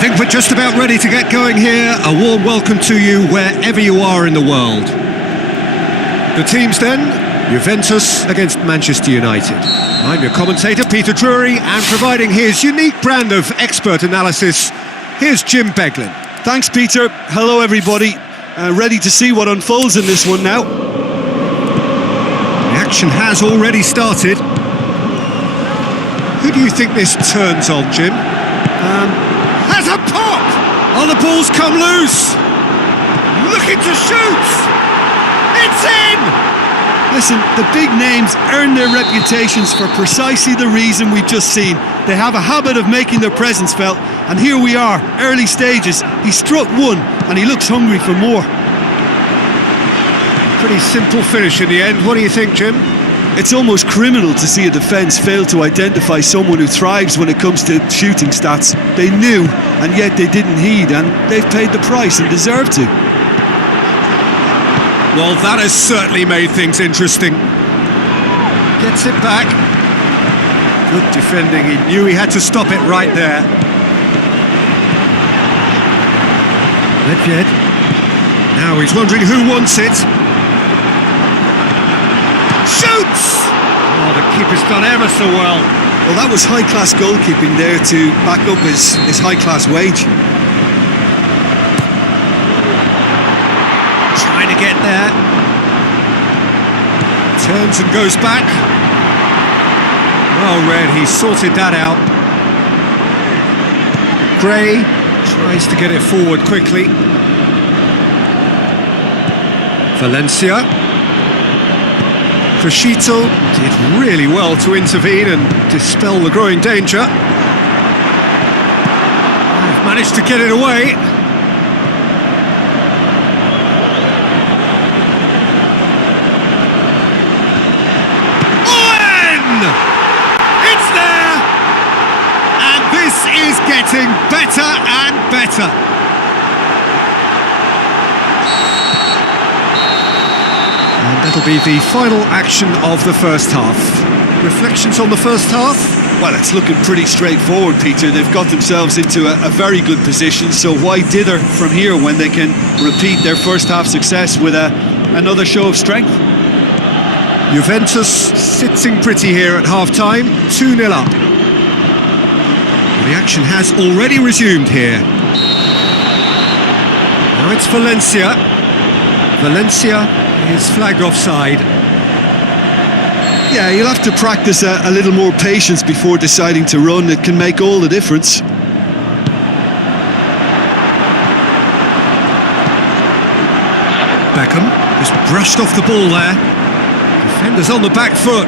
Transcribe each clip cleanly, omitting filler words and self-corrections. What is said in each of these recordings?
I think we're just about ready to get going here. A warm welcome to you wherever you are in the world. The teams then, Juventus against Manchester United. I'm your commentator, Peter Drury, and providing his unique brand of expert analysis, here's Jim Beglin. Thanks, Peter. Hello, everybody. Ready to see what unfolds in this one now. The action has already started. Who do you think this turns on, Jim? Has a pop! Oh, the ball's come loose! Looking to shoot! It's in! Listen, the big names earn their reputations for precisely the reason we've just seen. They have a habit of making their presence felt, and here we are, early stages. He struck one, and he looks hungry for more. Pretty simple finish in the end. What do you think, Jim? It's almost criminal to see a defence fail to identify someone who thrives when it comes to shooting stats. They knew, and yet they didn't heed, and they've paid the price and deserve to. Well, that has certainly made things interesting. Gets it back. Good defending. He knew he had to stop it right there. Nedved. Now he's wondering who wants it. Shoots! Oh, the keeper's done ever so well. Well, that was high-class goalkeeping there to back up his high-class wage. Trying to get there. Turns and goes back. Well read, he sorted that out. Gray tries to get it forward quickly. Valencia. Crescito did really well to intervene and dispel the growing danger. They've managed to get it away. It's there! And this is getting better and better. And that'll be the final action of the first half. Reflections on the first half? Well, it's looking pretty straightforward, Peter. They've got themselves into a very good position, so why dither from here when they can repeat their first half success with another show of strength? Juventus sitting pretty here at half-time, 2-0 up. The action has already resumed here. Now it's Valencia. Valencia is flagged offside. Yeah, you'll have to practice a little more patience before deciding to run. It can make all the difference. Beckham just brushed off the ball there. Defenders on the back foot.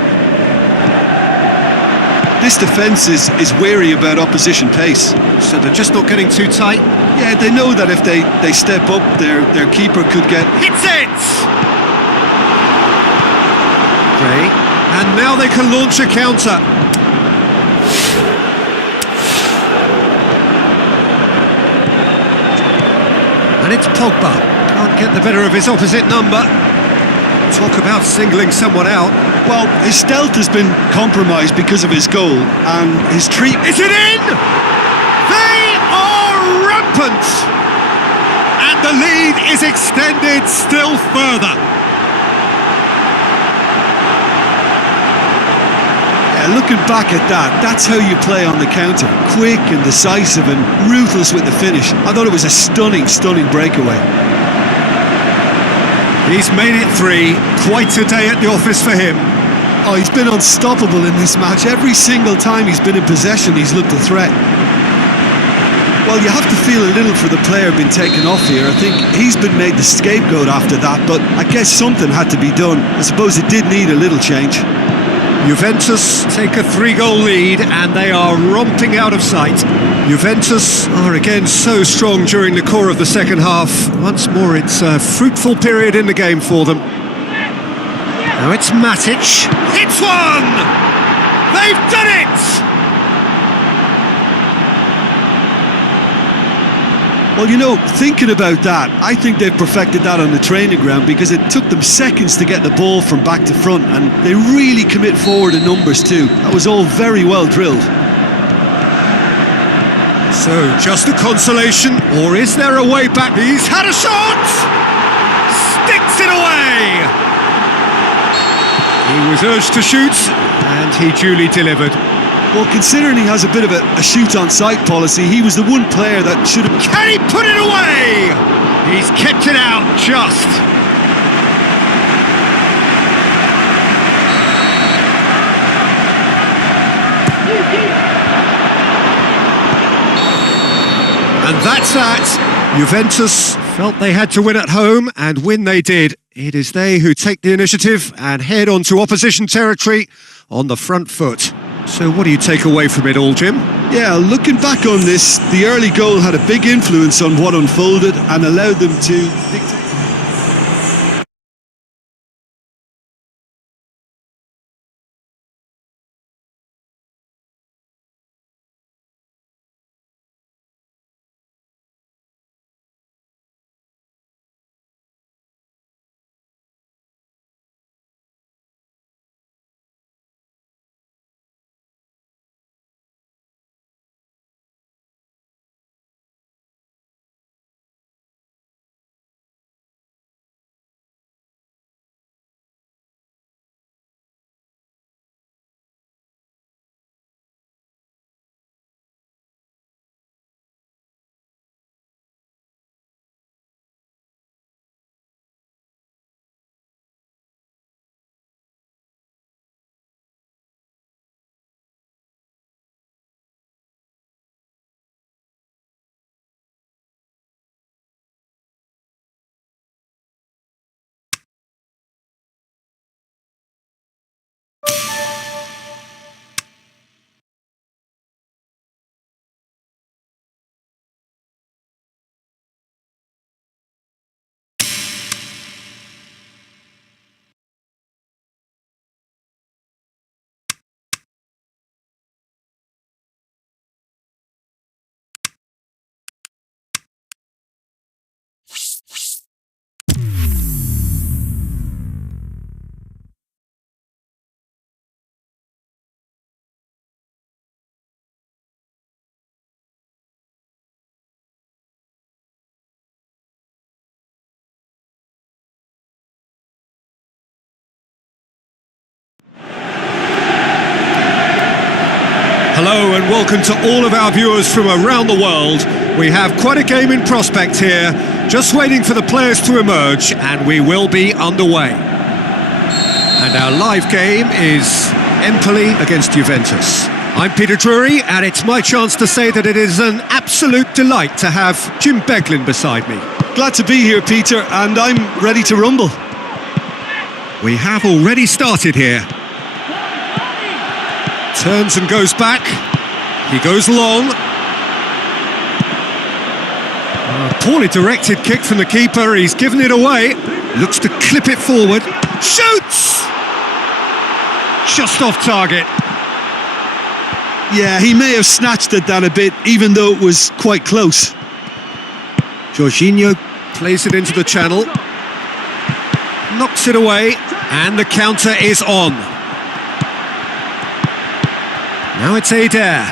This defence is wary about opposition pace. So they're just not getting too tight. Yeah, they know that if they step up, their keeper could get... Hits it! Gray. And now they can launch a counter. And it's Pogba. Can't get the better of his opposite number. Talk about singling someone out. Well, his stealth has been compromised because of his goal, and his treatment... Is it in? They are rampant! And the lead is extended still further. Yeah, looking back at that's how you play on the counter. Quick and decisive and ruthless with the finish. I thought it was a stunning breakaway. He's made it 3, quite a day at the office for him. Oh, he's been unstoppable in this match. Every single time he's been in possession, he's looked a threat. Well, you have to feel a little for the player being taken off here. I think he's been made the scapegoat after that, but I guess something had to be done. I suppose it did need a little change. Juventus take a 3-goal lead and they are romping out of sight. Juventus are again so strong during the core of the second half. Once more it's a fruitful period in the game for them. Now it's Matic. It's one! They've done it! Well, you know, thinking about that, I think they've perfected that on the training ground because it took them seconds to get the ball from back to front, and they really commit forward in numbers too. That was all very well drilled. So, just a consolation, or is there a way back? He's had a shot! Sticks it away! He was urged to shoot, and he duly delivered. Well, considering he has a bit of a shoot-on-sight policy, he was the one player that should have... Can he put it away? He's kept it out, just. And that's that. Juventus felt they had to win at home, and win they did. It is they who take the initiative and head onto opposition territory on the front foot. So what do you take away from it all, Jim? Yeah, looking back on this, the early goal had a big influence on what unfolded and allowed them to dictate. Hello and welcome to all of our viewers from around the world. We have quite a game in prospect here, just waiting for the players to emerge, and we will be underway. And our live game is Empoli against Juventus. I'm Peter Drury, and it's my chance to say that it is an absolute delight to have Jim Beglin beside me. Glad to be here, Peter, and I'm ready to rumble. We have already started here. Turns and goes back. He goes long. Poorly directed kick from the keeper. He's given it away. Looks to clip it forward. Shoots! Just off target. Yeah, he may have snatched at that a bit, even though it was quite close. Jorginho plays it into the channel. Knocks it away. And the counter is on. Now it's Eder.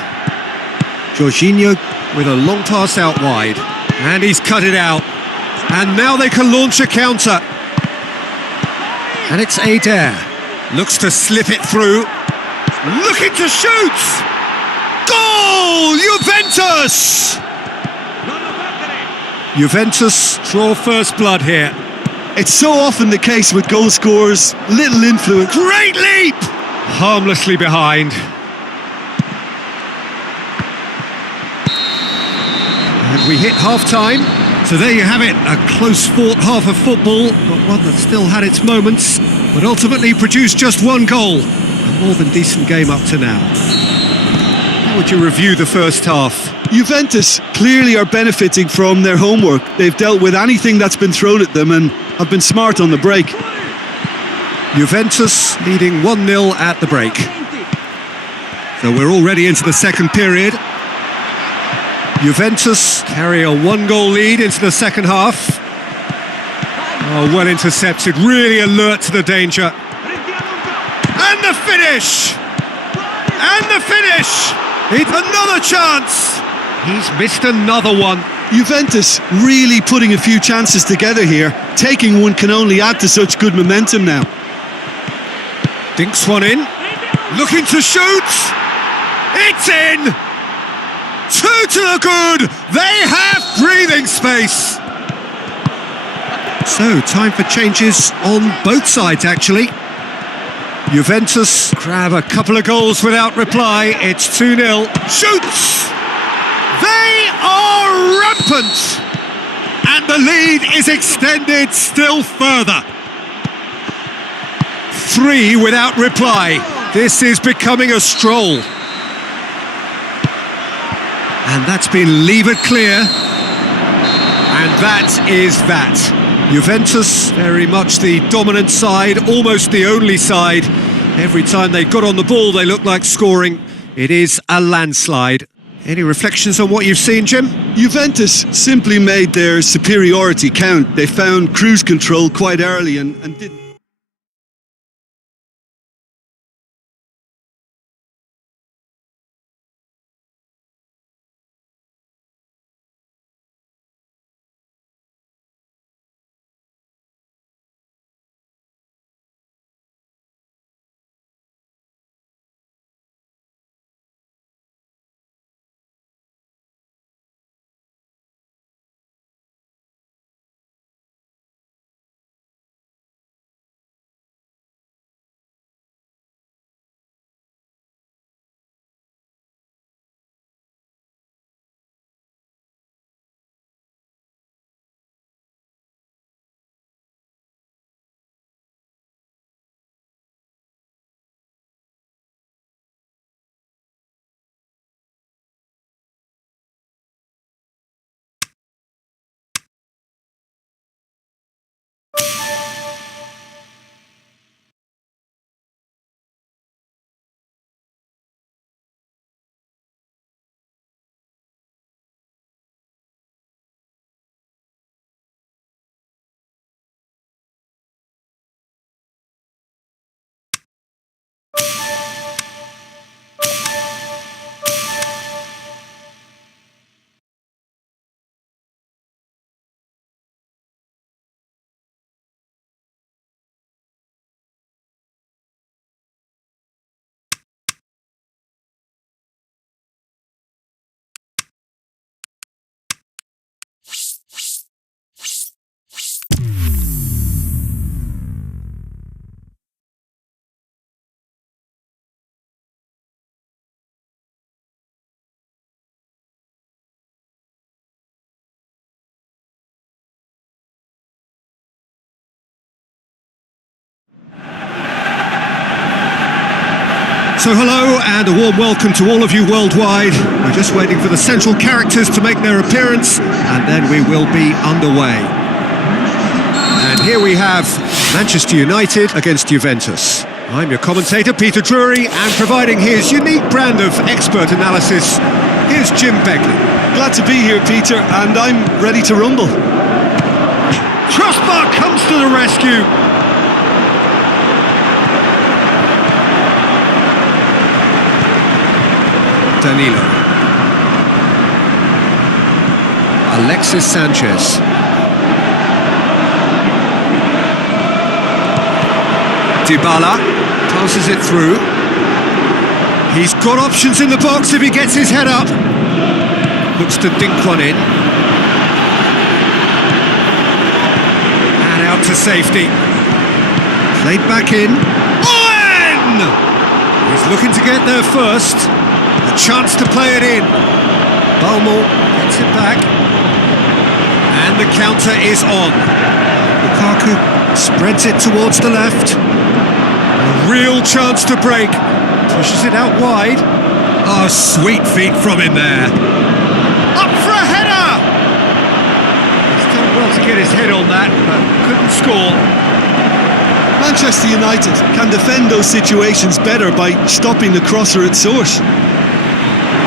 Jorginho with a long pass out wide. And he's cut it out. And now they can launch a counter. And it's Eder. Looks to slip it through. Looking to shoot! Goal! Juventus! Juventus draw first blood here. It's so often the case with goal scorers, little influence. Great leap! Harmlessly behind. And we hit half-time, so there you have it, a close-fought half of football, but one that still had its moments, but ultimately produced just one goal. A more than decent game up to now. How would you review the first half? Juventus clearly are benefiting from their homework. They've dealt with anything that's been thrown at them and have been smart on the break. Juventus leading 1-0 at the break. So we're already into the second period. Juventus carry a 1-goal lead into the second half. Oh, well intercepted, really alert to the danger. And the finish! And the finish! It's another chance! He's missed another one. Juventus really putting a few chances together here. Taking one can only add to such good momentum now. Dinks one in. Looking to shoot. It's in! 2 to the good! They have breathing space! So, time for changes on both sides, actually. Juventus grab a couple of goals without reply. It's 2-0. Shoots! They are rampant! And the lead is extended still further. 3 without reply. This is becoming a stroll. And that's been levered clear. And that is that. Juventus, very much the dominant side, almost the only side. Every time they got on the ball, they looked like scoring. It is a landslide. Any reflections on what you've seen, Jim? Juventus simply made their superiority count. They found cruise control quite early and didn't. So hello and a warm welcome to all of you worldwide. We're just waiting for the central characters to make their appearance and then we will be underway. And here we have Manchester United against Juventus. I'm your commentator, Peter Drury, and providing his unique brand of expert analysis, here's Jim Begley. Glad to be here, Peter, and I'm ready to rumble. Crossbar comes to the rescue. Danilo. Alexis Sanchez. Dybala passes it through. He's got options in the box if he gets his head up. Looks to dink one in. And out to safety. Played back in. Owen! He's looking to get there first. A chance to play it in. Balmore gets it back. And the counter is on. Lukaku spreads it towards the left. A real chance to break. Pushes it out wide. Oh, sweet feet from him there. Up for a header! He's done well to get his head on that, but couldn't score. Manchester United can defend those situations better by stopping the crosser at source.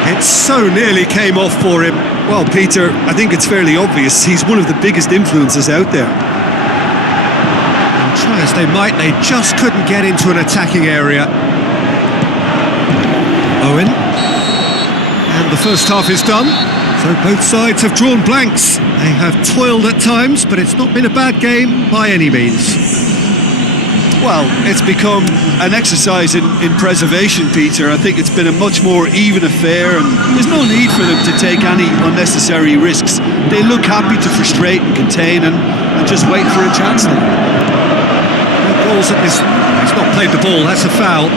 It so nearly came off for him. Well, Peter, I think it's fairly obvious he's one of the biggest influences out there. And try as they might, they just couldn't get into an attacking area. Owen. And the first half is done. So both sides have drawn blanks. They have toiled at times, but it's not been a bad game by any means. Well, it's become an exercise in preservation, Peter. I think it's been a much more even affair, and there's no need for them to take any unnecessary risks. They look happy to frustrate and contain and just wait for a chance now. He's not played the ball, that's a foul.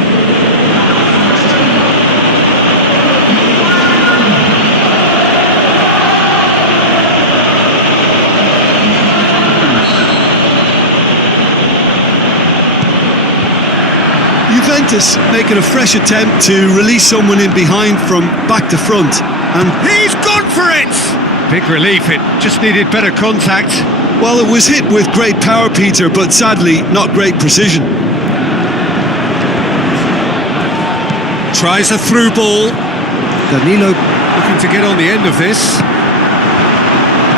Juventus making a fresh attempt to release someone in behind from back to front, and he's gone for it! Big relief, it just needed better contact. Well, it was hit with great power, Peter, but sadly not great precision. Tries a through ball. Danilo looking to get on the end of this.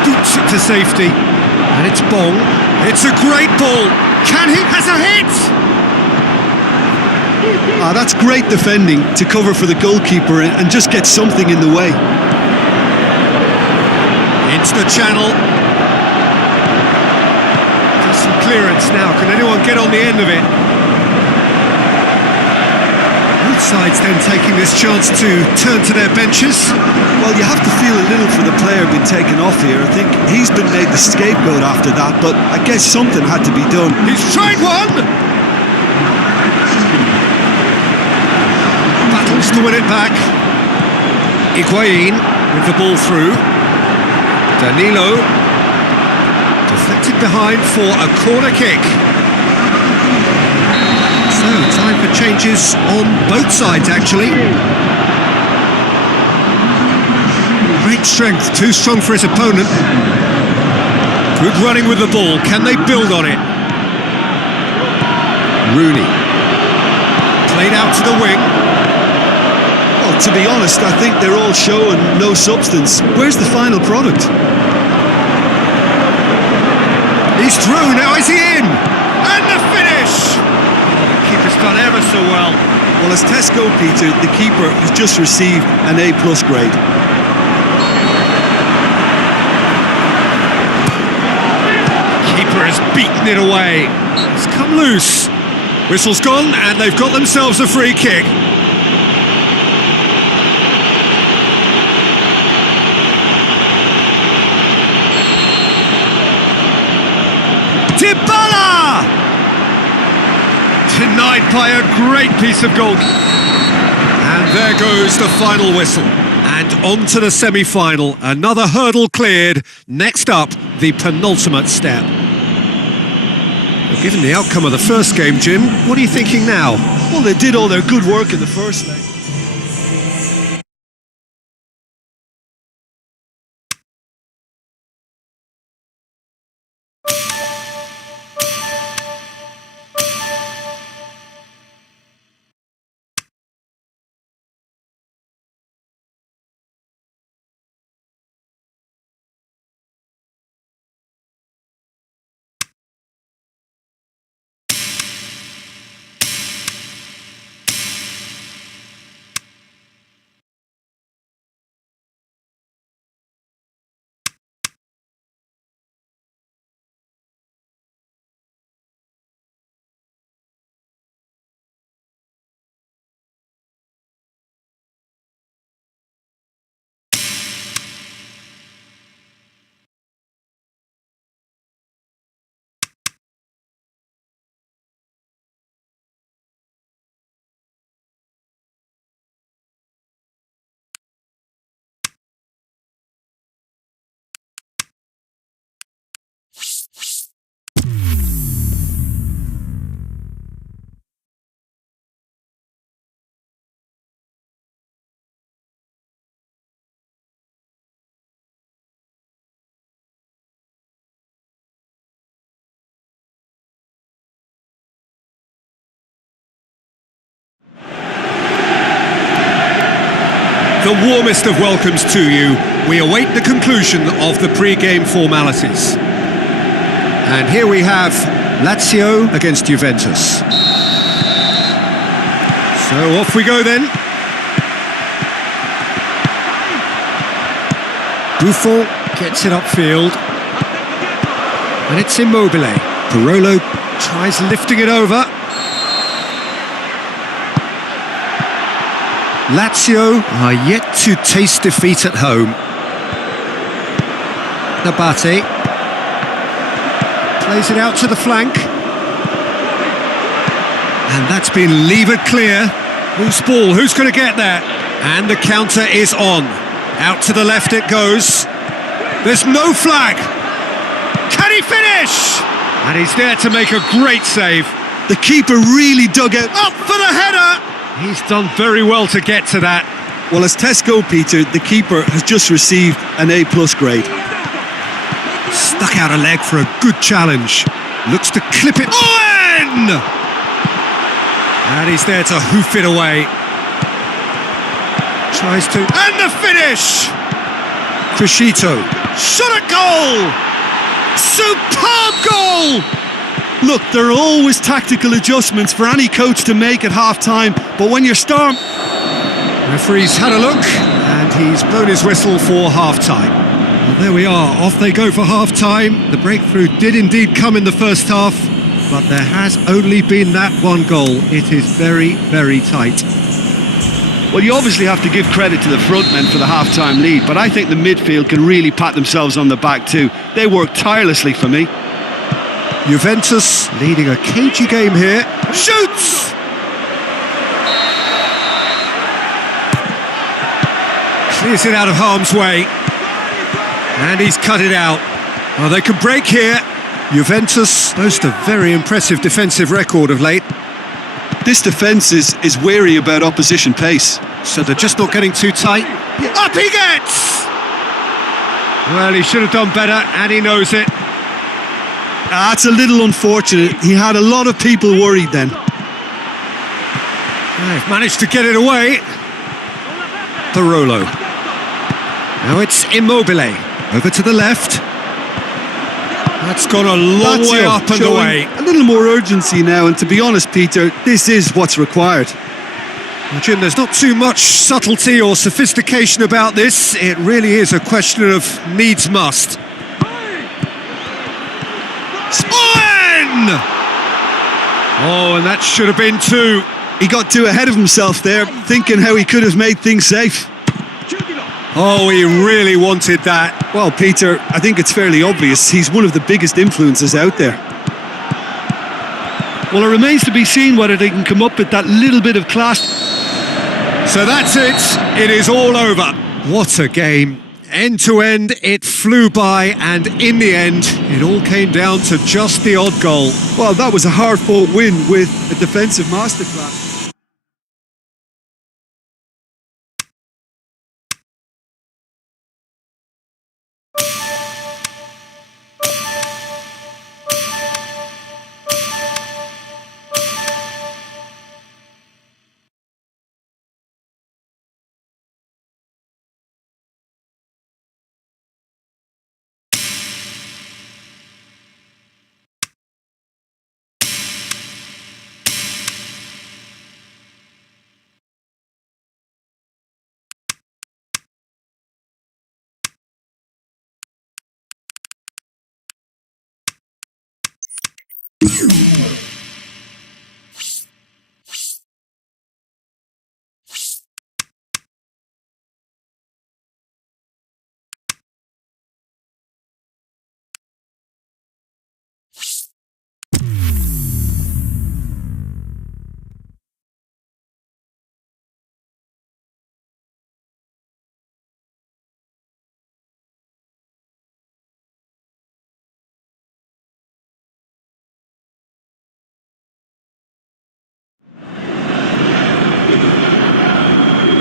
Boots it to safety, and it's Bong. It's a great ball. Has a hit! That's great defending to cover for the goalkeeper and just get something in the way. Into the channel. Just some clearance now. Can anyone get on the end of it? Both sides then taking this chance to turn to their benches. Well, you have to feel a little for the player being taken off here. I think he's been made the scapegoat after that, but I guess something had to be done. He's tried one! Battles to win it back. Higuain with the ball through. Danilo deflected behind for a corner kick. So time for changes on both sides, actually. Great strength, too strong for his opponent. Good running with the ball. Can they build on it? Rooney played out to the wing. Well, to be honest, I think they're all show and no substance. Where's the final product? He's through, now is he in? And the finish! Oh, the keeper's done ever so well. Well, as Tesco, Peter, the keeper has just received an A+ grade. Keeper has beaten it away. It's come loose. Whistle's gone, and they've got themselves a free kick. Dybala! Denied by a great piece of goal. And there goes the final whistle. And on to the semi-final. Another hurdle cleared. Next up, the penultimate step. Well, given the outcome of the first game, Jim, what are you thinking now? Well, they did all their good work in the first leg. The warmest of welcomes to you. We await the conclusion of the pre-game formalities. And here we have Lazio against Juventus. So off we go then. Buffon gets it upfield. And it's Immobile. Barolo tries lifting it over. Lazio are yet to taste defeat at home. Nabate plays it out to the flank. And that's been levered clear. Who's ball? Who's going to get there? And the counter is on. Out to the left it goes. There's no flag. Can he finish? And he's there to make a great save. The keeper really dug out. Up for the header! He's done very well to get to that. Well, as tests go, Peter, the keeper has just received an A+ grade. Stuck out a leg for a good challenge. Looks to clip it. Owen! And he's there to hoof it away. Tries to... And the finish! Crescito. Shot at goal! Superb goal! Look, there are always tactical adjustments for any coach to make at half-time, but when you're storm... Referee's had a look, and he's blown his whistle for half-time. Well, there we are, off they go for half-time. The breakthrough did indeed come in the first half, but there has only been that one goal. It is very, very tight. Well, you obviously have to give credit to the front men for the half-time lead, but I think the midfield can really pat themselves on the back too. They work tirelessly for me. Juventus leading a cagey game here. Shoots! Clears it out of harm's way. And he's cut it out. Well, they can break here. Juventus boast a very impressive defensive record of late. This defence is wary about opposition pace. So they're just not getting too tight. Up he gets! Well, he should have done better, and he knows it. That's a little unfortunate. He had a lot of people worried then. They've managed to get it away. Barolo. Now it's Immobile. Over to the left. That's gone a long way up and away. A little more urgency now, and to be honest, Peter, this is what's required. Well, Jim, there's not too much subtlety or sophistication about this. It really is a question of needs must. Owen! Oh, and that should have been two. He got too ahead of himself there, thinking how he could have made things safe. Oh, he really wanted that. Well, Peter, I think it's fairly obvious he's one of the biggest influences out there. Well, it remains to be seen whether they can come up with that little bit of class. So that's it. It is all over. What a game. End to end, it flew by, and in the end, it all came down to just the odd goal. Well, that was a hard-fought win with a defensive masterclass.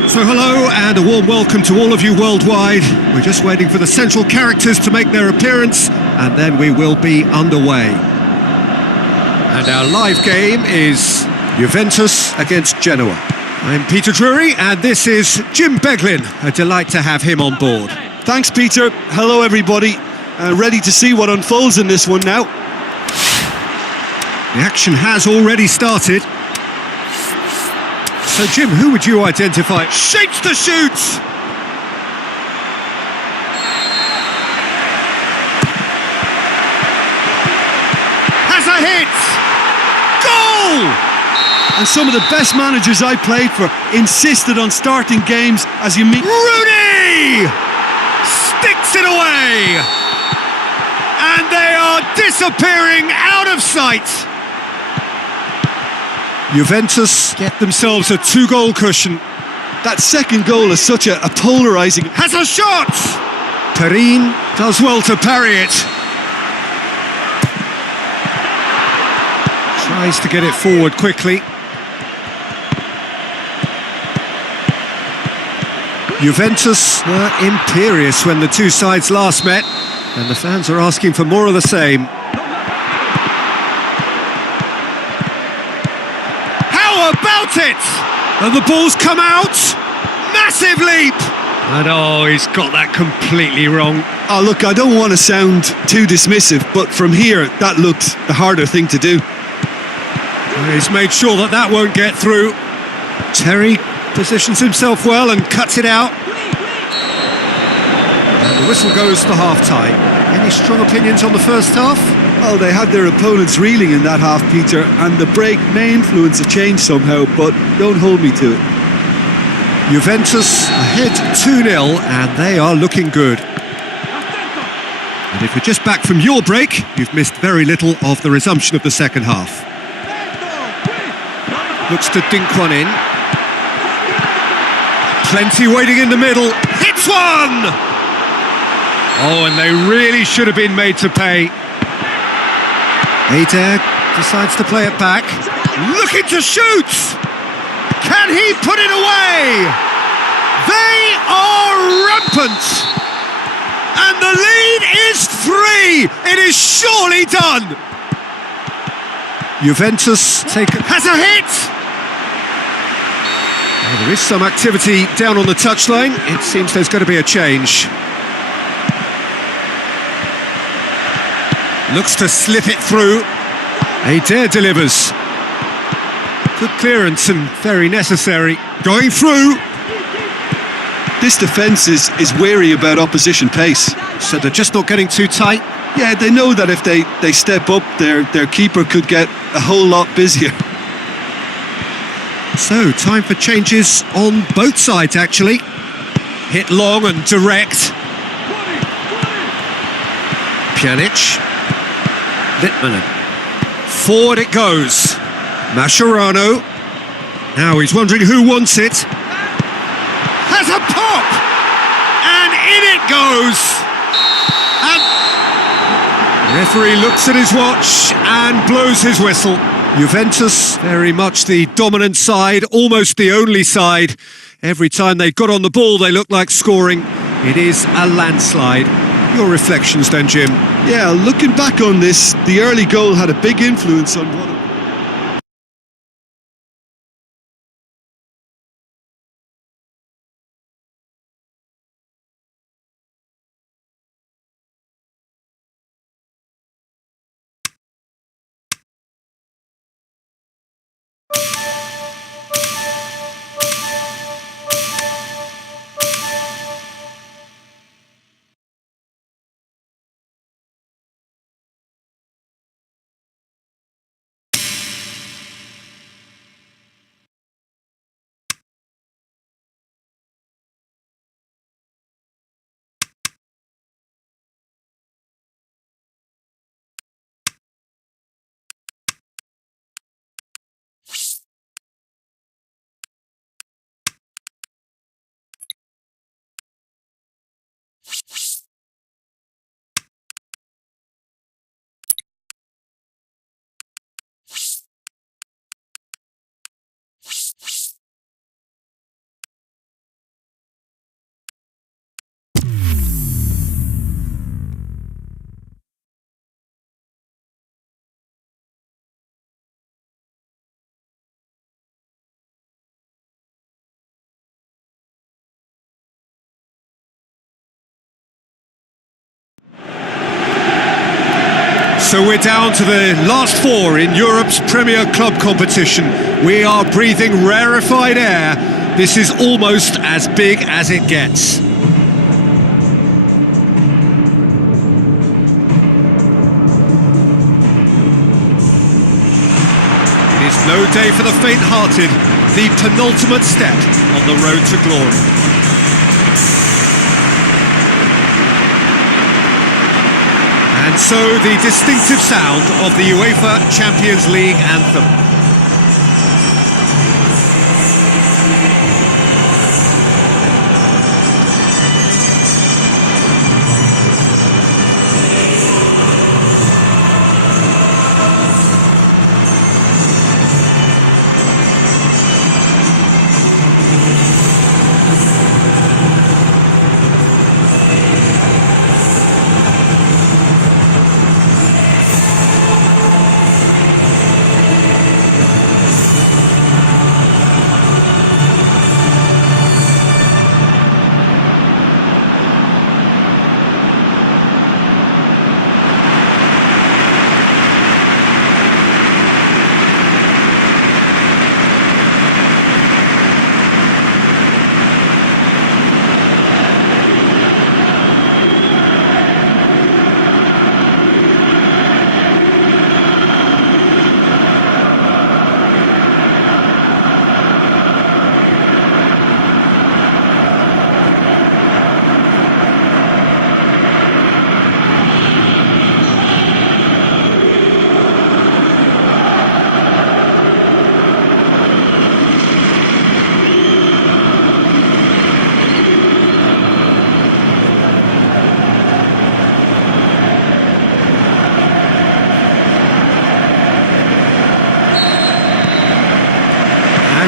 So hello and a warm welcome to all of you worldwide. We're just waiting for the central characters to make their appearance, and then we will be underway. And our live game is Juventus against Genoa. I'm Peter Drury, and this is Jim Beglin. A delight to have him on board. Thanks, Peter. Hello, everybody. Ready to see what unfolds in this one now. The action has already started. So, Jim, who would you identify? Shapes the shoot! a hit! Goal! And some of the best managers I played for insisted on starting games as you meet. Rooney! Sticks it away! And they are disappearing out of sight! Juventus get themselves a 2-goal cushion. That second goal is such a polarising. Has a shot! Perin does well to parry it. Tries to get it forward quickly. Juventus were imperious when the two sides last met, and the fans are asking for more of the same. How about it? And the ball's come out. Massive leap. And oh, he's got that completely wrong. Oh, look, I don't want to sound too dismissive, but from here, that looked the harder thing to do. He's made sure that that won't get through. Terry positions himself well and cuts it out. And the whistle goes for half-time. Any strong opinions on the first half? Well, they had their opponents reeling in that half, Peter, and the break may influence a change somehow, but don't hold me to it. Juventus ahead 2-0, and they are looking good. And if you're just back from your break, you've missed very little of the resumption of the second half. Looks to dink one in. Plenty waiting in the middle. Hits one! Oh, and they really should have been made to pay. Adair decides to play it back. Looking to shoot! Can he put it away? They are rampant! And the lead is 3! It is surely done! Juventus has a hit! Well, there is some activity down on the touchline. It seems there's going to be a change. Looks to slip it through. Adair delivers. Good clearance and very necessary. Going through. This defence is wary about opposition pace. So they're just not getting too tight. Yeah, they know that if they step up, their keeper could get a whole lot busier. So, time for changes on both sides, actually. Hit long and direct. Pjanic. Littmanen. Forward it goes. Mascherano. Now he's wondering who wants it. Has a pop! And in it goes! And the referee looks at his watch and blows his whistle. Juventus, very much the dominant side, almost the only side. Every time they got on the ball, they looked like scoring. It is a landslide. Your reflections then, Jim? Yeah, looking back on this, the early goal had a big influence on what... So we're down to the last 4 in Europe's Premier Club competition. We are breathing rarefied air. This is almost as big as it gets. a day for the faint-hearted, the penultimate step on the road to glory. And so the distinctive sound of the UEFA Champions League anthem.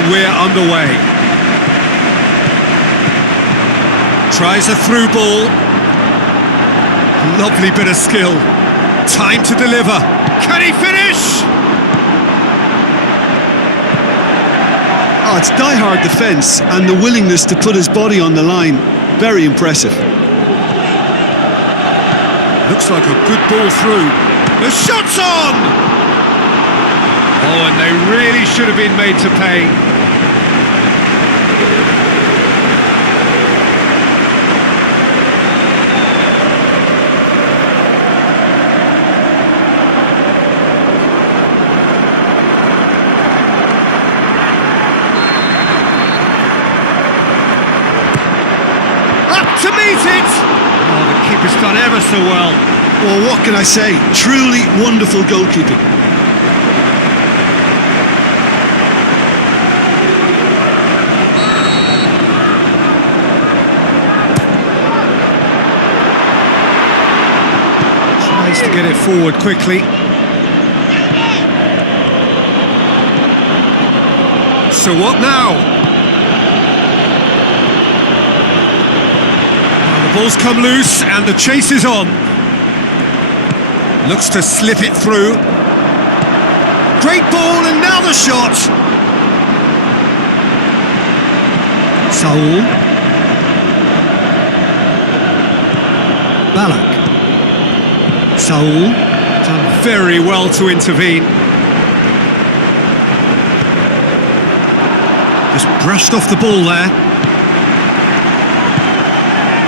We're underway. Tries a through ball. Lovely bit of skill. Time to deliver. Can he finish? Oh, it's die-hard defence and the willingness to put his body on the line. Very impressive. Looks like a good ball through. The shot's on! Oh, and they really should have been made to pay. To meet it! Oh, the keeper's done ever so well. Well, what can I say? Truly wonderful goalkeeping. Tries to get it forward quickly. So what now? Ball's come loose and the chase is on. Looks to slip it through. Great ball and now the shot. Saul. Balak. Saul. Done very well to intervene. Just brushed off the ball there.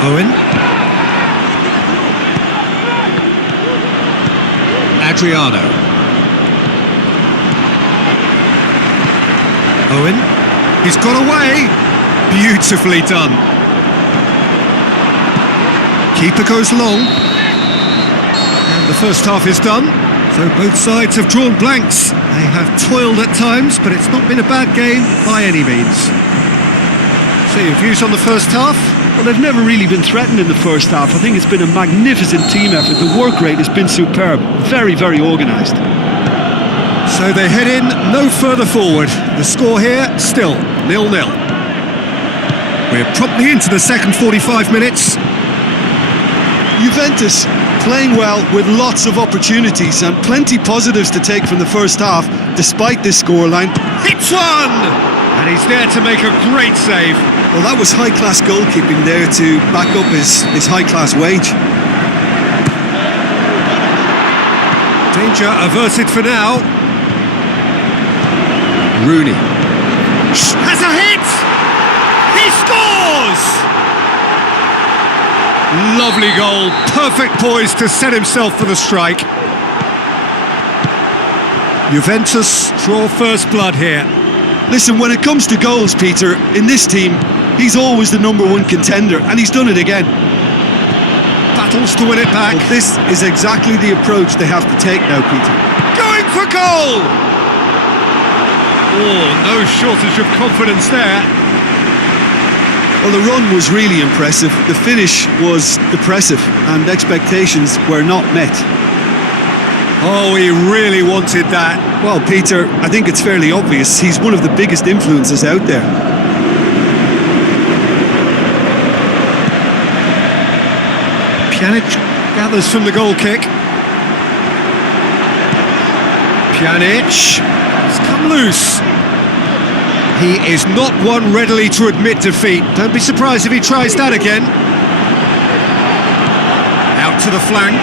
Owen. Adriano. Owen. He's got away. Beautifully done. Keeper goes long. And the first half is done. So both sides have drawn blanks. They have toiled at times, but it's not been a bad game by any means. So your views on the first half? Well, they've never really been threatened in the first half. I think it's been a magnificent team effort. The work rate has been superb. Very, very organised. So they head in no further forward. The score here, still 0-0. We're promptly into the second 45 minutes. Juventus playing well with lots of opportunities and plenty positives to take from the first half, despite this scoreline. Hits one! And he's there to make a great save. Well, that was high-class goalkeeping there to back up his high-class wage. Danger averted for now. Rooney has a hit! He scores! Lovely goal, perfect poise to set himself for the strike. Juventus draw first blood here. Listen, when it comes to goals, Peter, in this team, he's always the #1 contender, and he's done it again. Battles to win it back. But this is exactly the approach they have to take now, Peter. Going for goal! Oh, no shortage of confidence there. Well, the run was really impressive. The finish was depressive, and expectations were not met. Oh, he really wanted that. Well, Peter, I think it's fairly obvious. He's one of the biggest influences out there. Pjanic gathers from the goal kick. Pjanic has come loose. He is not one readily to admit defeat. Don't be surprised if he tries that again. Out to the flank,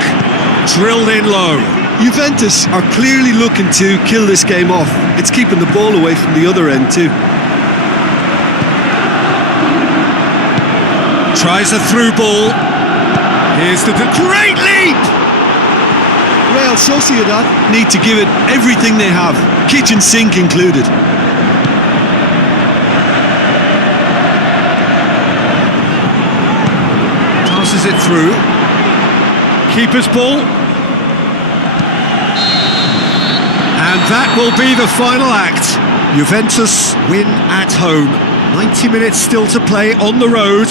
drilled in low. Juventus are clearly looking to kill this game off. It's keeping the ball away from the other end too. Tries a through ball. Here's the great leap! Real Sociedad need to give it everything they have, kitchen sink included. Passes it through. Keeper's ball. And that will be the final act. Juventus win at home. 90 minutes still to play on the road,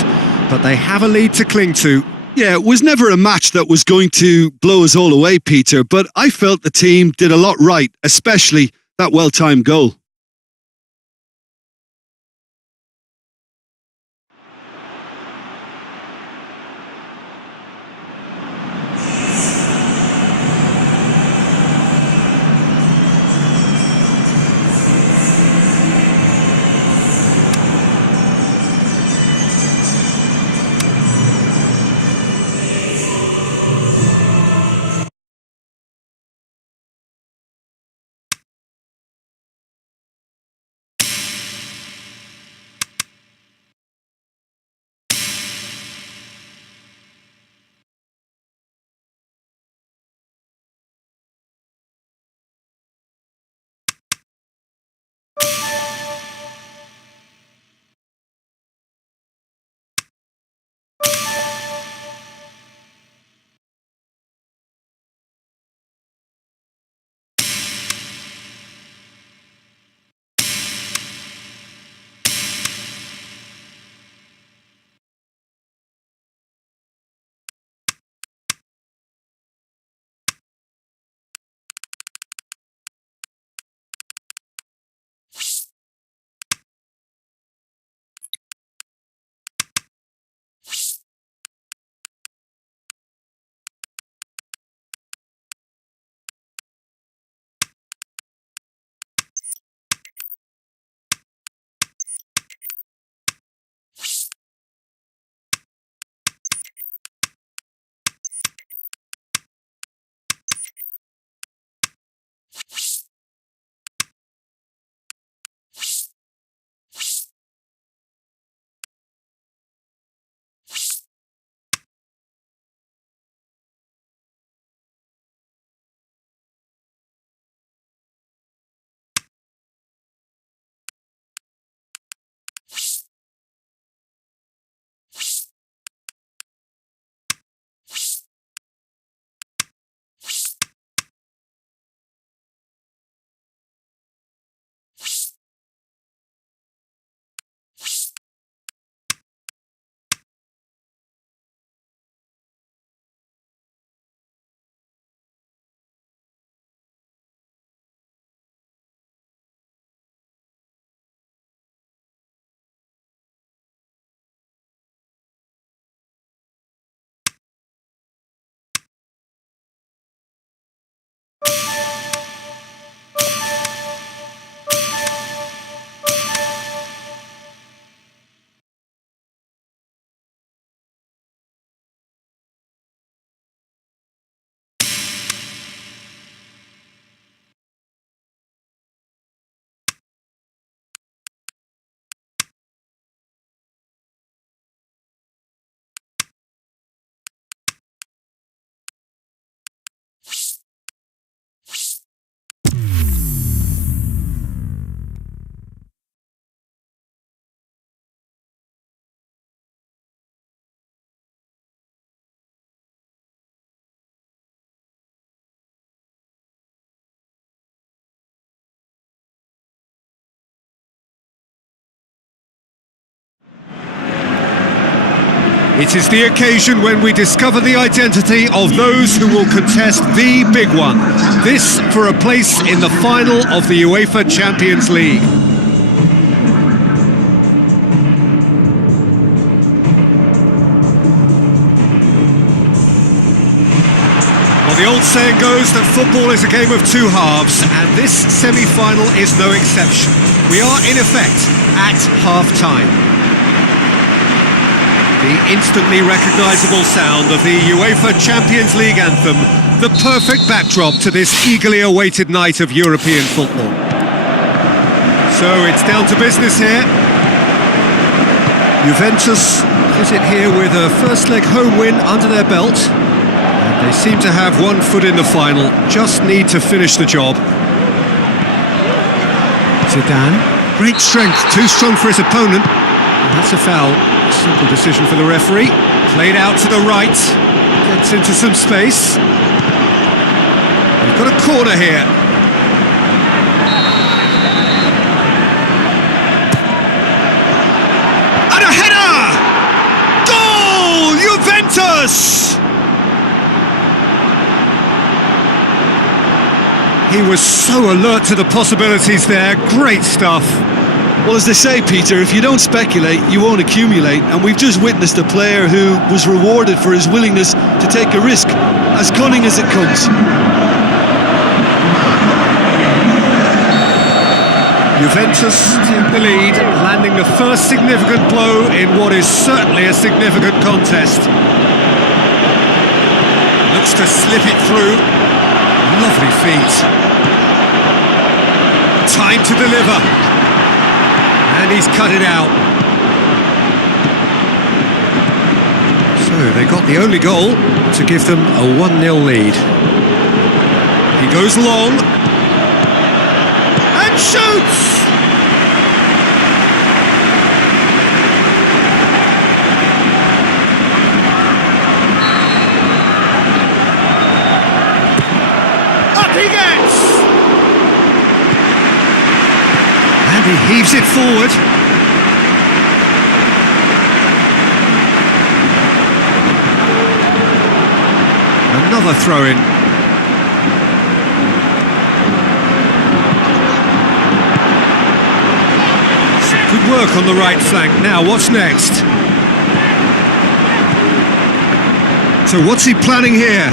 but they have a lead to cling to. Yeah, it was never a match that was going to blow us all away, Peter, but I felt the team did a lot right, especially that well-timed goal. It is the occasion when we discover the identity of those who will contest the big one. This for a place in the final of the UEFA Champions League. Well, the old saying goes that football is a game of two halves, and this semi-final is no exception. We are, in effect, at half-time. The instantly recognisable sound of the UEFA Champions League anthem, the perfect backdrop to this eagerly awaited night of European football. So it's down to business here. Juventus visit here with a first-leg home win under their belt. And they seem to have one foot in the final, just need to finish the job. Zidane, great strength, too strong for his opponent. And that's a foul. Simple decision for the referee. Played out to the right. Gets into some space. We've got a corner here. And a header! Goal! Juventus! He was so alert to the possibilities there. Great stuff. Well, as they say, Peter, if you don't speculate, you won't accumulate. And we've just witnessed a player who was rewarded for his willingness to take a risk, as cunning as it comes. Juventus in the lead, landing the first significant blow in what is certainly a significant contest. Looks to slip it through. Lovely feet. Time to deliver. And he's cut it out. So they got the only goal to give them a 1-0 lead. He goes long. And shoots! Up he gets! And he heaves it forward. Another throw-in. Some good work on the right flank. Now, what's next? So what's he planning here?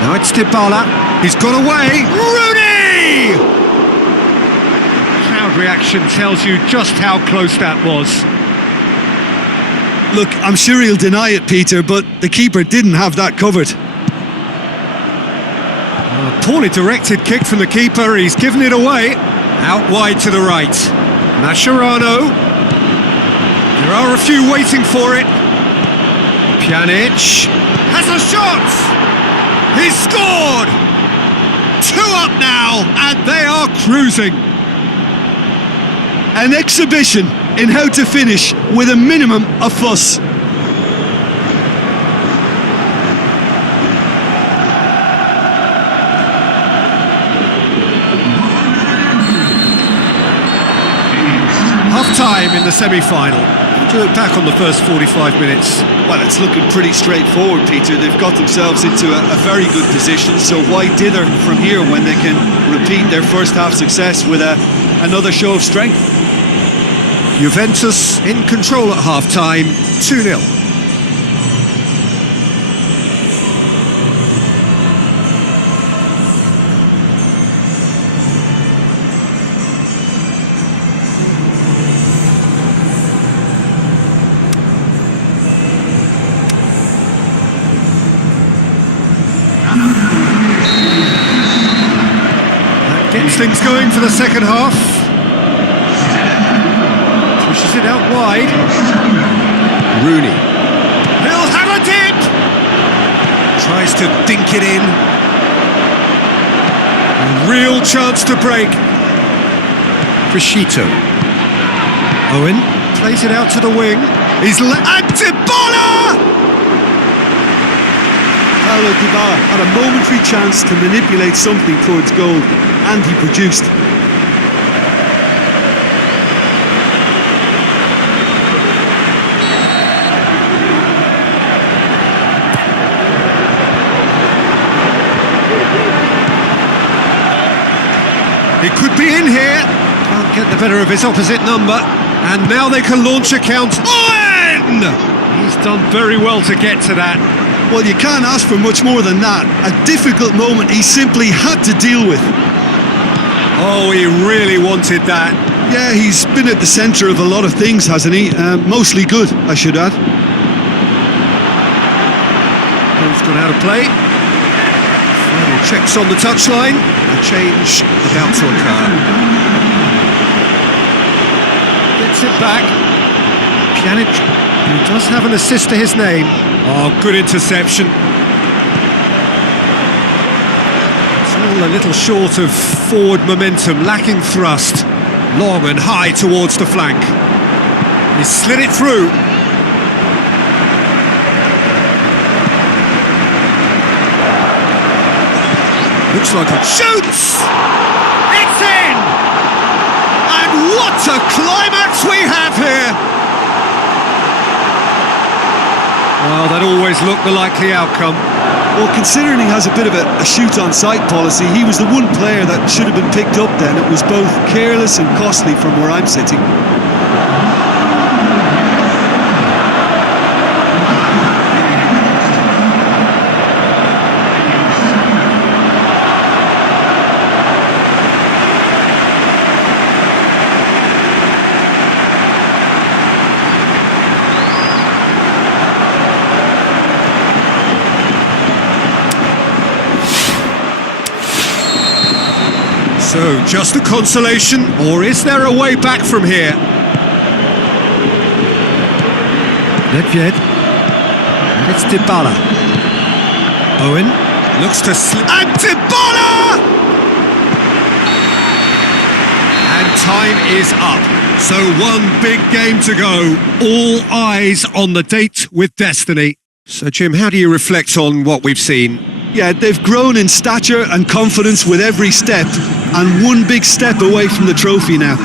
Now it's Dybala. He's got away. Rooney! Crowd reaction tells you just how close that was. Look, I'm sure he'll deny it, Peter, but the keeper didn't have that covered. A poorly directed kick from the keeper. He's given it away. Out wide to the right. Mascherano. There are a few waiting for it. Pjanic has a shot. He's scored. 2 up now, and they are cruising. An exhibition in how to finish with a minimum of fuss. Half-time in the semi-final. To look back on the first 45 minutes. Well, it's looking pretty straightforward, Peter. They've got themselves into a very good position, so why dither from here when they can repeat their first half success with another show of strength? Juventus in control at half-time, 2-0. That gets things going for the second half. Pushes it out wide. Rooney. He'll have a dip! Tries to dink it in. A real chance to break. Crescito. Owen plays it out to the wing. He's and Dybala! Paulo Dybala had a momentary chance to manipulate something towards goal, and he produced. It could be in here. Can't get the better of his opposite number. And now they can launch a counter. Owen! He's done very well to get to that. Well, you can't ask for much more than that. A difficult moment he simply had to deal with. Oh, he really wanted that. Yeah, he's been at the centre of a lot of things, hasn't he? Mostly good, I should add. Ball's gone out of play. Final checks on the touchline. A change about to occur. Gets it back. Pjanic, who does have an assist to his name. Oh, good interception. It's all a little short of forward momentum, lacking thrust. Long and high towards the flank. He slid it through. Looks like it shoots! It's in! And what a climax we have here! Well, that always looked the likely outcome. Well, considering he has a bit of a shoot-on-sight policy, he was the one player that should have been picked up then. It was both careless and costly from where I'm sitting. So, just a consolation, or is there a way back from here? Nedved. And it's Dybala. Owen looks to slip. And Dybala! And time is up. So one big game to go. All eyes on the date with destiny. So, Jim, how do you reflect on what we've seen? Yeah, they've grown in stature and confidence with every step, and one big step away from the trophy now.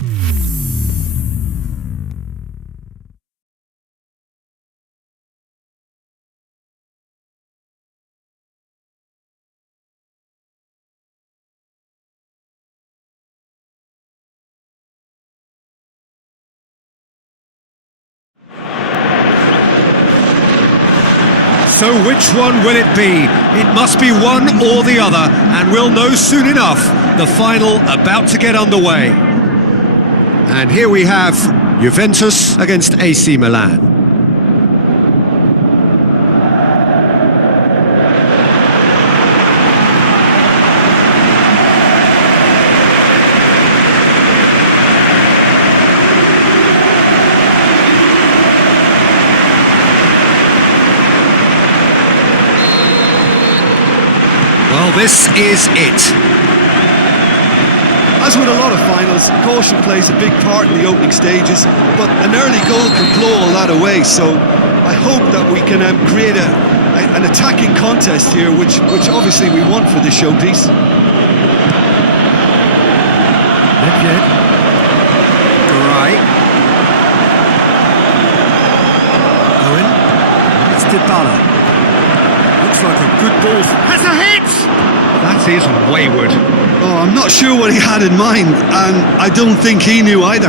So which one will it be? It must be one or the other, and we'll know soon enough. The final about to get underway. And here we have Juventus against AC Milan. Well, this is it. As with a lot of finals, caution plays a big part in the opening stages, but an early goal can blow all that away, so I hope that we can create an attacking contest here, which obviously we want for this showpiece. Right. Owen. It's Dybala. Looks like a good ball. Has a hit! That is wayward. Oh, I'm not sure what he had in mind, and I don't think he knew either.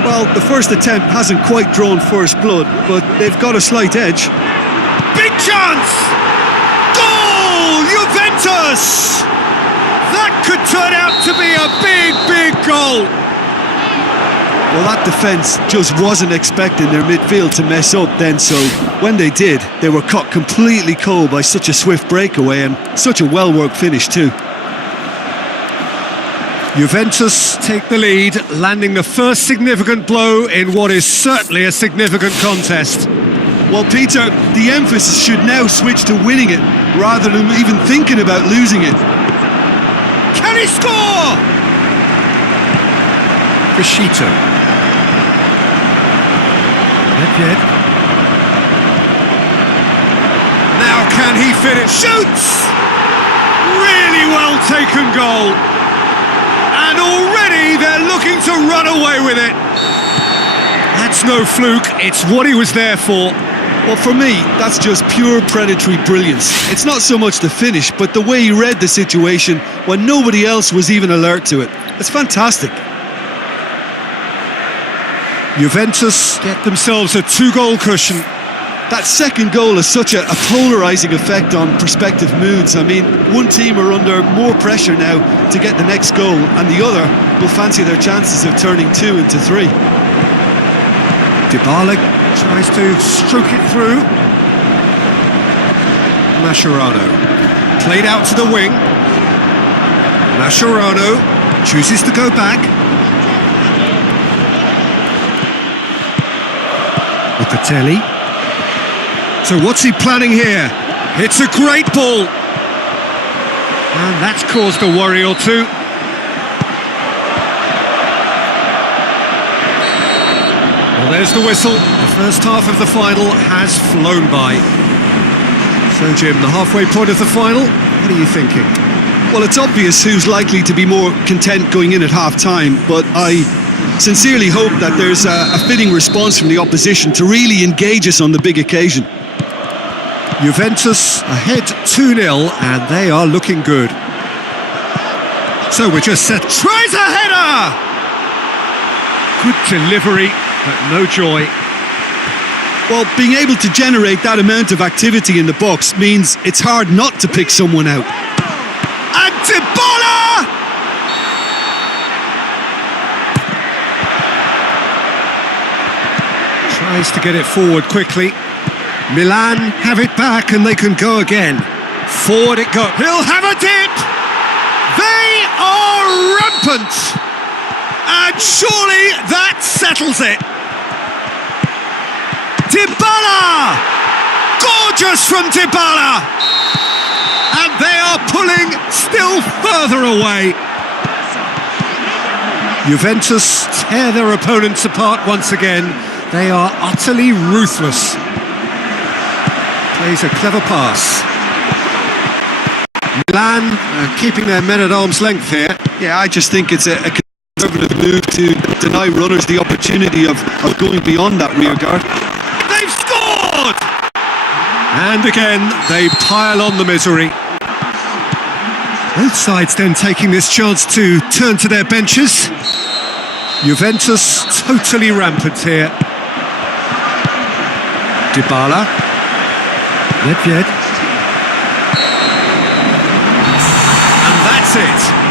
Well, the first attempt hasn't quite drawn first blood, but they've got a slight edge. Big chance! Goal! Juventus! That could turn out to be a big, big goal. Well, that defence just wasn't expecting their midfield to mess up then, so when they did, they were caught completely cold by such a swift breakaway and such a well-worked finish too. Juventus take the lead, landing the first significant blow in what is certainly a significant contest. Well, Peter, the emphasis should now switch to winning it, rather than even thinking about losing it. Can he score? Vishito. Now can he finish? Shoots! Really well taken goal. And already they're looking to run away with it. That's no fluke, it's what he was there for. Well, for me, that's just pure predatory brilliance. It's not so much the finish, but the way he read the situation when nobody else was even alert to it. It's fantastic. Juventus get themselves a 2-goal cushion. That second goal has such a polarising effect on prospective moods. I mean, one team are under more pressure now to get the next goal, and the other will fancy their chances of turning 2 into 3. Dybala tries to stroke it through. Mascherano played out to the wing. Mascherano chooses to go back. Locatelli. So what's he planning here? It's a great ball. And that's caused a worry or two. Well, there's the whistle. The first half of the final has flown by. So, Jim, the halfway point of the final, what are you thinking? Well, it's obvious who's likely to be more content going in at half-time, but I sincerely hope that there's a fitting response from the opposition to really engage us on the big occasion. Juventus ahead 2-0, and they are looking good. So we're just set. Tries a header! Good delivery, but no joy. Well, being able to generate that amount of activity in the box means it's hard not to pick someone out. And Dybala! Tries to get it forward quickly. Milan have it back and they can go again. Forward it goes. He'll have a dip! They are rampant! And surely that settles it. Dybala! Gorgeous from Dybala! And they are pulling still further away. Juventus tear their opponents apart once again. They are utterly ruthless. Plays a clever pass. Milan keeping their men at arm's length here. Yeah, I just think it's a conservative move to deny runners the opportunity of going beyond that rear guard. They've scored! And again, they pile on the misery. Both sides then taking this chance to turn to their benches. Juventus totally rampant here. Dybala. Nedved. And that's it.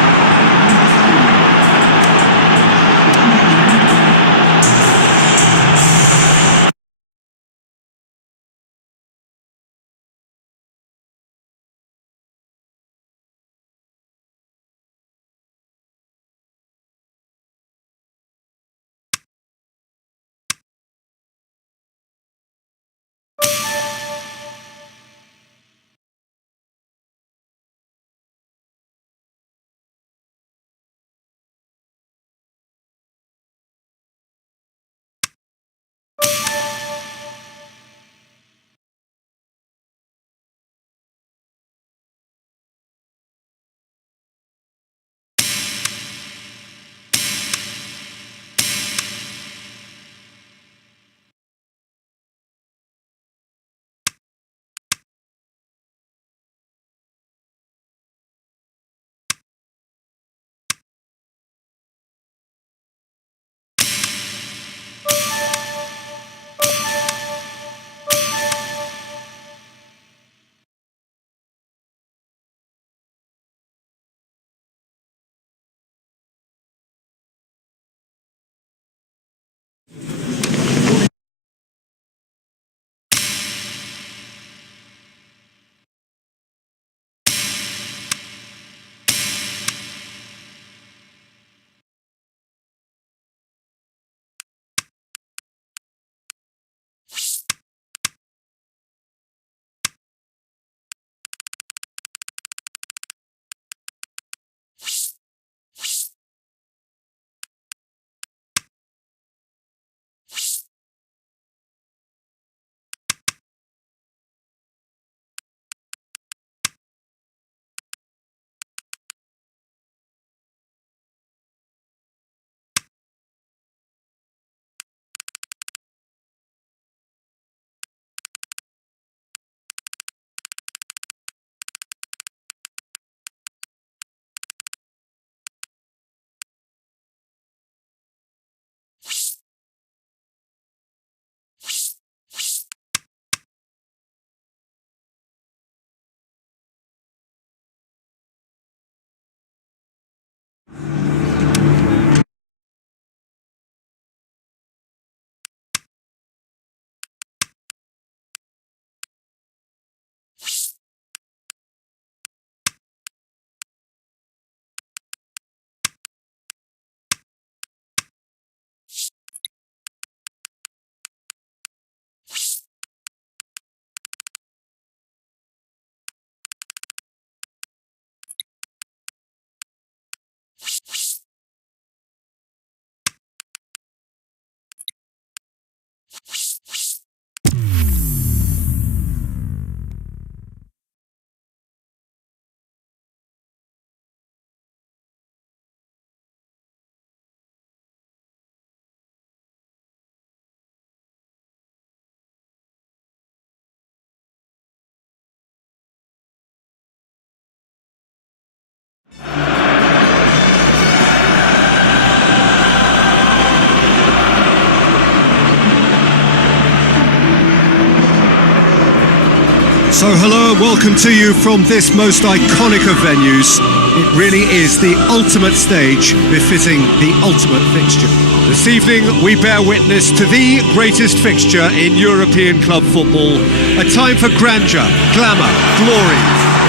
So hello and welcome to you from this most iconic of venues. It really is the ultimate stage befitting the ultimate fixture. This evening we bear witness to the greatest fixture in European club football. A time for grandeur, glamour, glory.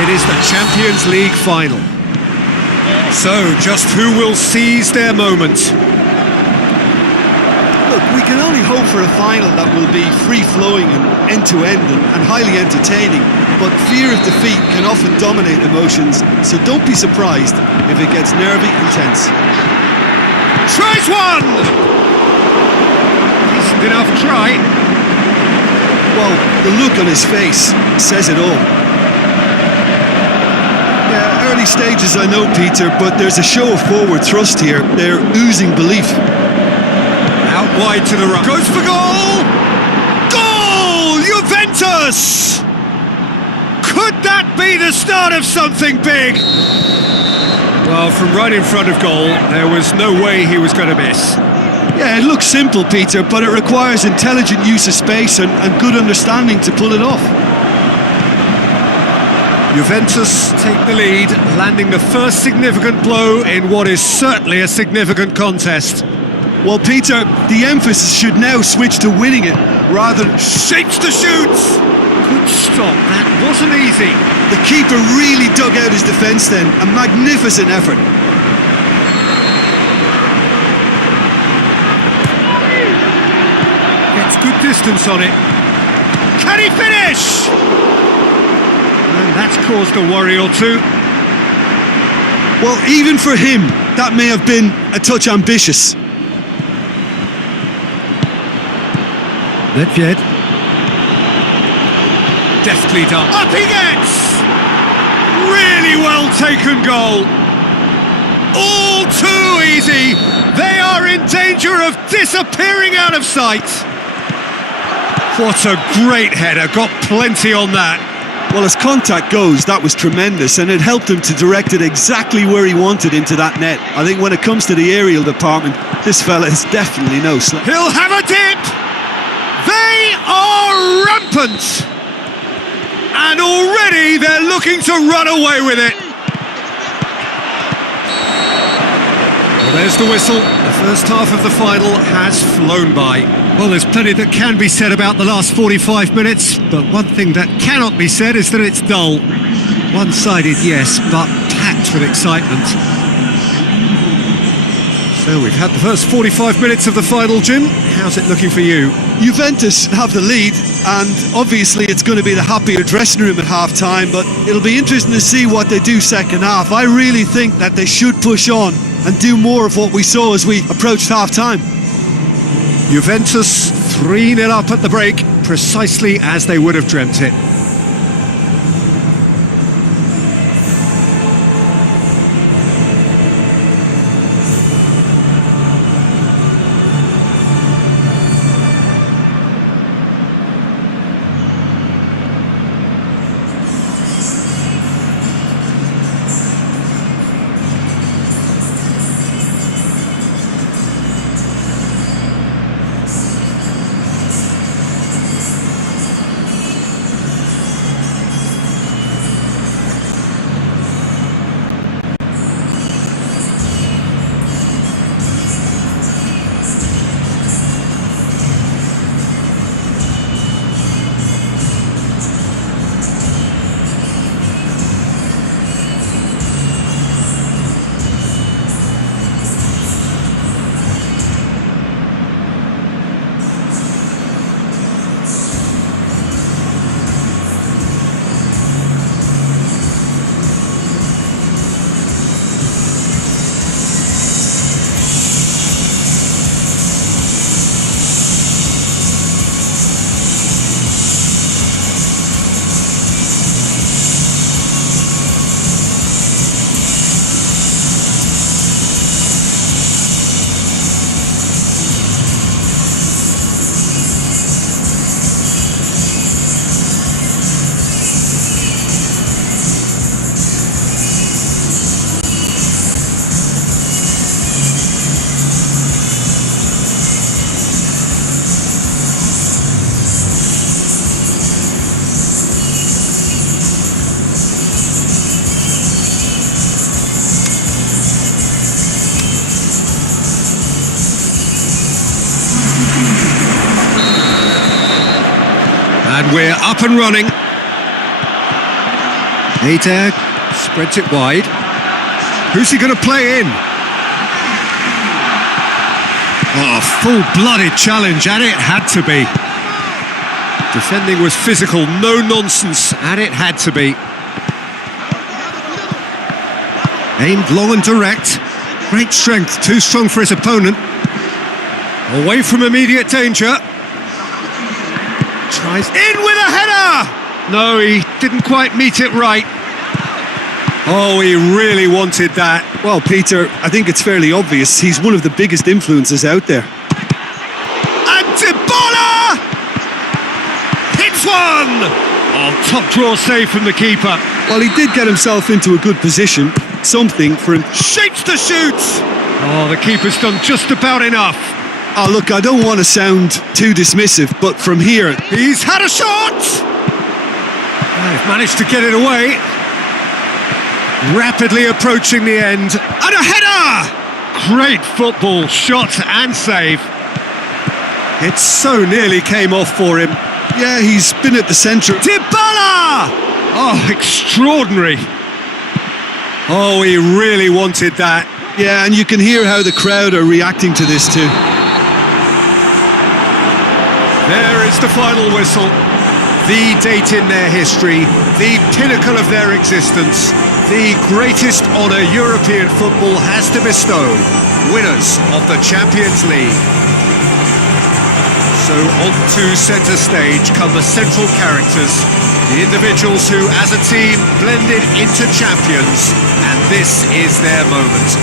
It is the Champions League final. So just who will seize their moment? Look, we can only hope for a final that will be free-flowing and end-to-end and highly entertaining, but fear of defeat can often dominate emotions, so don't be surprised if it gets nervy and tense. Tries one! Decent enough try. Well, the look on his face says it all. Yeah, early early stages, I know, Peter, but there's a show of forward thrust here. They're oozing belief. Out wide to the right. Goes for goal! Goal! Juventus! Could that be the start of something big? Well, from right in front of goal, there was no way he was going to miss. Yeah, it looks simple, Peter, but it requires intelligent use of space and good understanding to pull it off. Juventus take the lead, landing the first significant blow in what is certainly a significant contest. Well, Peter, the emphasis should now switch to winning it rather than... Shapes to shoot! Good stop, that wasn't easy. The keeper really dug out his defence then, a magnificent effort. Gets good distance on it. Can he finish? And that's caused a worry or two. Well, even for him, that may have been a touch ambitious. Nedved. Deftly done. Up he gets! Really well taken goal. All too easy. They are in danger of disappearing out of sight. What a great header. Got plenty on that. Well, as contact goes, that was tremendous, and it helped him to direct it exactly where he wanted into that net. I think when it comes to the aerial department, this fella is definitely no slouch. He'll have a dip! They are rampant! And already they're looking to run away with it. Well, there's the whistle. The first half of the final has flown by. Well, there's plenty that can be said about the last 45 minutes, but one thing that cannot be said is that it's dull. One-sided, yes, but packed with excitement. So we've had the first 45 minutes of the final, Jim. How's it looking for you? Juventus have the lead, and obviously it's going to be the happier dressing room at half-time, but it'll be interesting to see what they do second half. I really think that they should push on and do more of what we saw as we approached half-time. Juventus 3-0 up at the break, precisely as they would have dreamt it. And we're up and running. Eder spreads it wide. Who's he going to play in? Oh, full-blooded challenge, and it had to be. Defending was physical, no nonsense, and it had to be. Aimed long and direct. Great strength, too strong for his opponent. Away from immediate danger. Tries in with a header! No, he didn't quite meet it right. Oh, he really wanted that. Well, Peter, I think it's fairly obvious he's one of the biggest influences out there. And Dybala! Hits one! Oh, top draw save from the keeper. Well, he did get himself into a good position. Something for him. Shapes to shoot! Oh, the keeper's done just about enough. Oh, look, I don't want to sound too dismissive, but from here... He's had a shot! They've managed to get it away. Rapidly approaching the end. And a header! Great football, shot and save. It so nearly came off for him. Yeah, he's been at the centre. Dybala! Oh, extraordinary. Oh, he really wanted that. Yeah, and you can hear how the crowd are reacting to this too. There is the final whistle. The date in their history, the pinnacle of their existence, the greatest honour European football has to bestow, winners of the Champions League. So onto centre stage come the central characters, the individuals who, as a team, blended into champions, and this is their moment.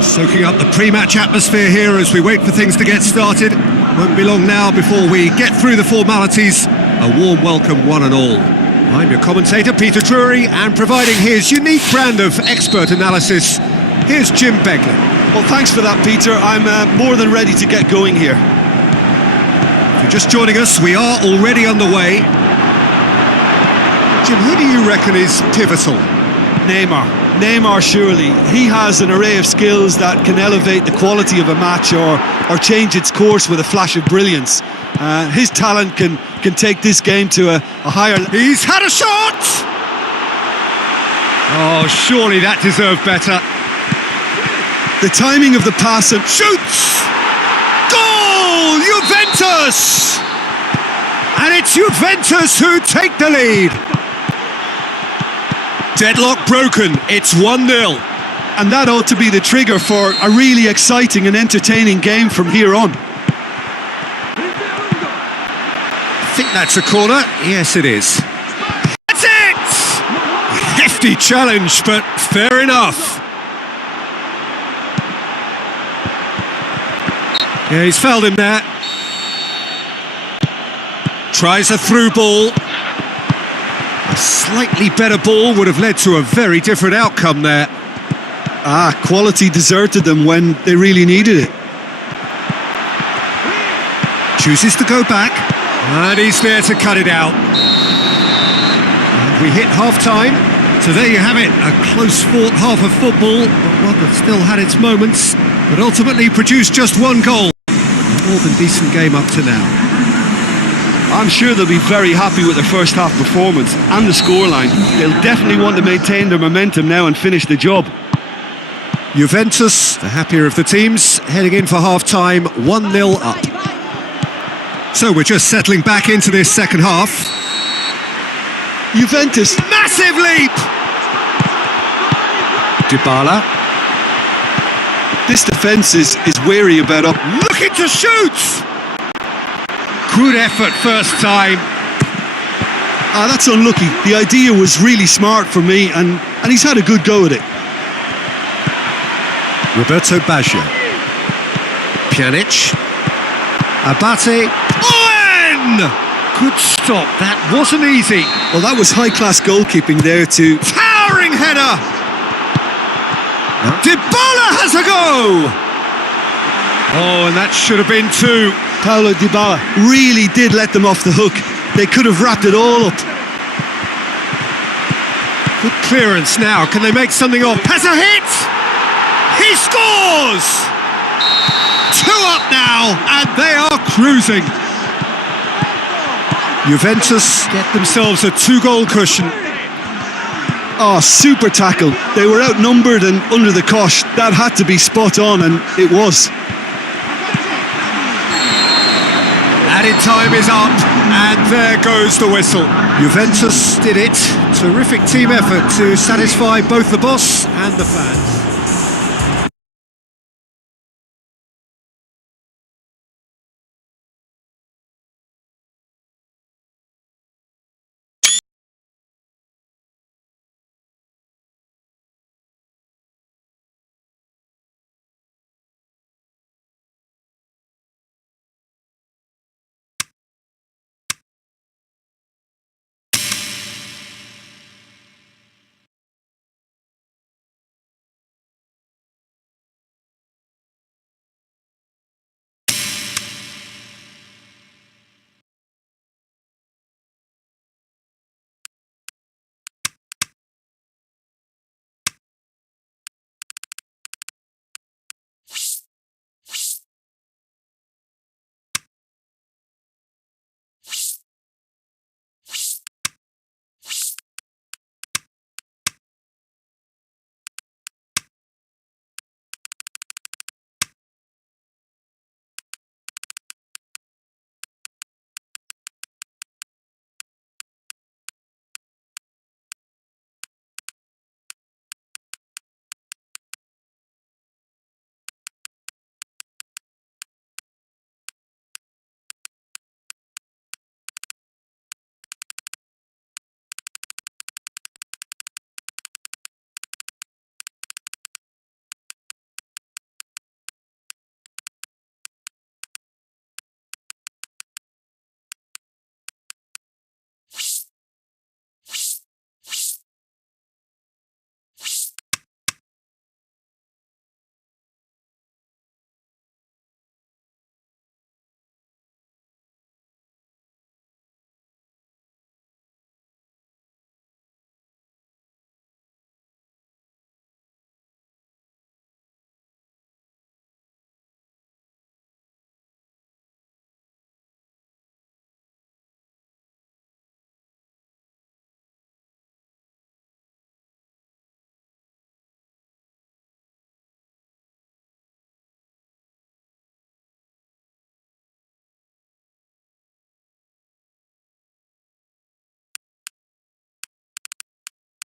Soaking up the pre-match atmosphere here as we wait for things to get started. Won't be long now before we get through the formalities. A warm welcome, one and all. I'm your commentator, Peter Drury, and providing his unique brand of expert analysis, here's Jim Beglin. Well, thanks for that, Peter. I'm more than ready to get going here. If you're just joining us, we are already underway. Jim, who do you reckon is pivotal? Neymar, surely. He has an array of skills that can elevate the quality of a match or change its course with a flash of brilliance. His talent can take this game to a higher... He's had a shot! Oh, surely that deserved better. The timing of the pass and... Shoots! Goal! Juventus! And it's Juventus who take the lead. Deadlock broken, it's 1-0. And that ought to be the trigger for a really exciting and entertaining game from here on. I think that's a corner. Yes, it is. That's it! Hefty challenge, but fair enough. Yeah, he's fouled him there. Tries a through ball. A slightly better ball would have led to a very different outcome there. Quality deserted them when they really needed it. Chooses to go back, and he's there to cut it out. And we hit half-time, so there you have it, a close-fought half of football, but one that still had its moments, but ultimately produced just one goal. A more than decent game up to now. I'm sure they'll be very happy with their first half performance and the scoreline. They'll definitely want to maintain their momentum now and finish the job. Juventus, the happier of the teams, heading in for half-time, 1-0 up. So we're just settling back into this second half. Juventus. Massive leap! Dybala. This defence is wary about up. Looking to shoot! Good effort first time. That's unlucky. The idea was really smart for me, and he's had a good go at it. Roberto Baggio. Pjanic. Abate. Owen! Good stop, that wasn't easy. Well, that was high-class goalkeeping there to... Towering header! Dybala has a go! Oh, and that should have been two. Paulo Dybala really did let them off the hook. They could have wrapped it all up. Good clearance now, can they make something of? Has a hit! He scores! 2 up now, and they are cruising. Juventus get themselves a 2-goal cushion. Oh, super tackle. They were outnumbered and under the cosh. That had to be spot on, and it was. Added time is up, and there goes the whistle. Juventus did it. Terrific team effort to satisfy both the boss and the fans.